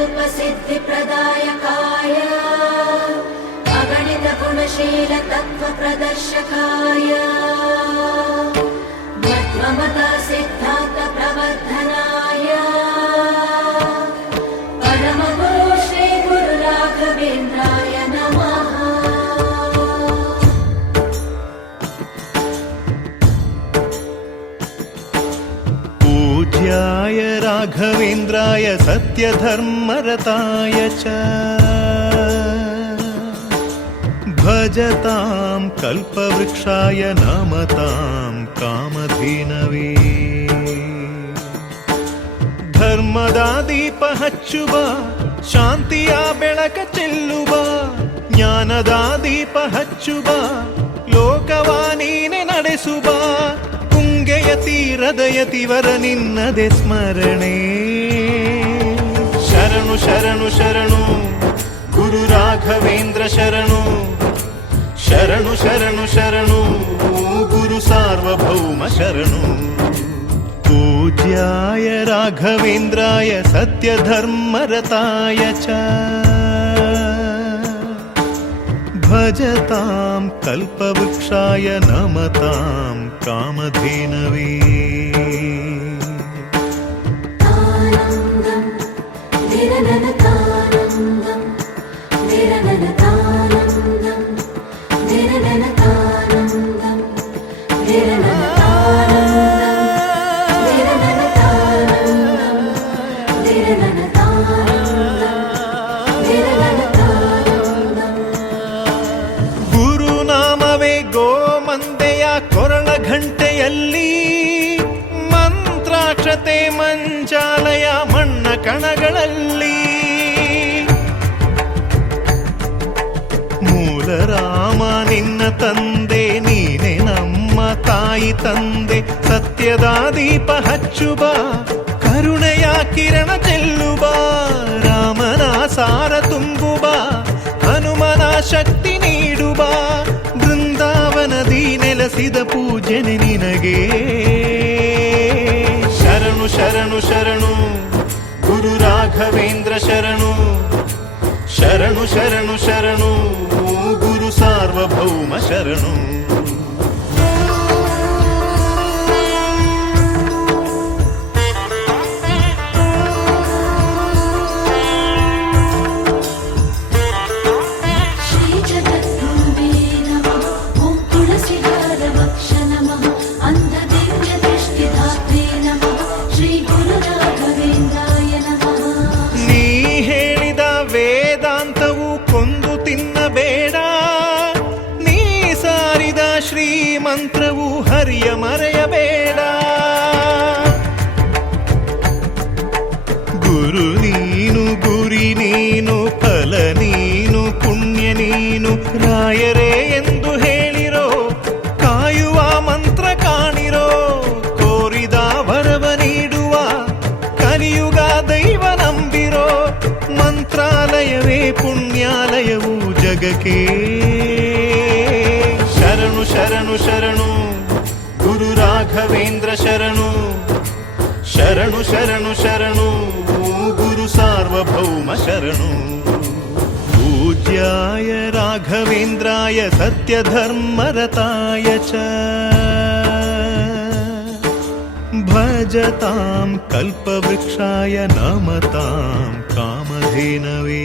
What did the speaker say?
कल्पसिद्धिप्रदायकाय अगणितगुणशीलतत्त्वप्रदर्शकाय मध्वमता सिद्धान्तप्रवर्धनाय परमगुरु श्री गुरु राघवेन्द्राय नमः। पूज्याय राघवेन्द्राय सत्यधर्मरताय च भजतां कल्पवृक्षाय नमतां कामधेनवे। ಧರ್ಮದ ದೀಪ ಹಚ್ಚುವ ಶಾಂತಿಯ ಬೆಳಕ ಚೆಲ್ಲುವ ಜ್ಞಾನದ ದೀಪ ಹಚ್ಚುವ ಲೋಕವ ನೀನೆ ನಡೆಸುವ ತುಂಗೆಯ ತೀರದ ಯತಿವರ ನಿನ್ನದೆ ಸ್ಮರಣೆ. ಶರಣು ಶರಣು ಶರಣು ಗುರು ರಾಘವೇಂದ್ರ ಶರಣು ಶರಣು ಶರಣು ಶರಣು ಗುರು ಸಾರ್ವಭೌಮ ಶರಣು. पूज्याय राघवेन्द्राय सत्यधर्मरताय च भजतां कल्पवृक्षाय नमतां कामधेनवे। ಗುರುನಾಮವೇ ಗೋಮಂದೆಯ ಕೊರಳ ಘಂಟೆಯಲ್ಲಿ ಮಂತ್ರಾಕ್ಷತೆ ಮಂಚಾಲಯ ಮಣ್ಣ ಕಣಗಳಲ್ಲಿ ಮೂಲ ರಾಮ ನಿನ್ನ ತಂದೆ ನೀನೆ ನಮ್ಮ ತಾಯಿ ತಂದೆ. ಸತ್ಯದ ದೀಪ ಹಚ್ಚುವ ಕರುಣೆಯ ಕಿರಣ ಚೆಲ್ಲುವ ರಾಮನ ಸಾರ ತುಂಬುವ ಹನುಮನ ಶಕ್ತಿ ನೀಡುವ ಬೃಂದಾವನದಿ ನೆಲೆಸಿದ ಪೂಜನೆ ನಿನಗೆ. ಶರಣು ಶರಣು ಶರಣು ಗುರು ರಾಘವೇಂದ್ರ ಶರಣು ಶರಣು ಶರಣು ಶರಣು ಗುರು ಸಾರ್ವಭೌಮ ಶರಣು. ಮಂತ್ರವು ಹರಿಯ ಮರೆಯಬೇಡ. ಗುರು ನೀನು ಗುರಿ ನೀನು ಫಲ ನೀನು ಪುಣ್ಯ ನೀನು ರಾಯರೇ ಎಂದು ಹೇಳಿರೋ ಕಾಯುವ ಮಂತ್ರ ಕಾಣಿರೋ ಕೋರಿದ ವರವ ನೀಡುವ ಕಲಿಯುಗ ದೈವ ನಂಬಿರೋ ಮಂತ್ರಾಲಯವೇ ಪುಣ್ಯಾಲಯವು ಜಗಕ್ಕೆ. ಶರಣು ಶರಣು ಶರಣು ಗುರು ರಾಘವೇಂದ್ರ ಶರಣು ಶರಣು ಶರಣು ಶರಣು ಗುರು ಸಾರ್ವಭೌಮ ಶರಣು. पूज्याय राघवेन्द्राय सत्यधर्मरताय च भजतां कल्पवृक्षाय नमतां कामधेनवे।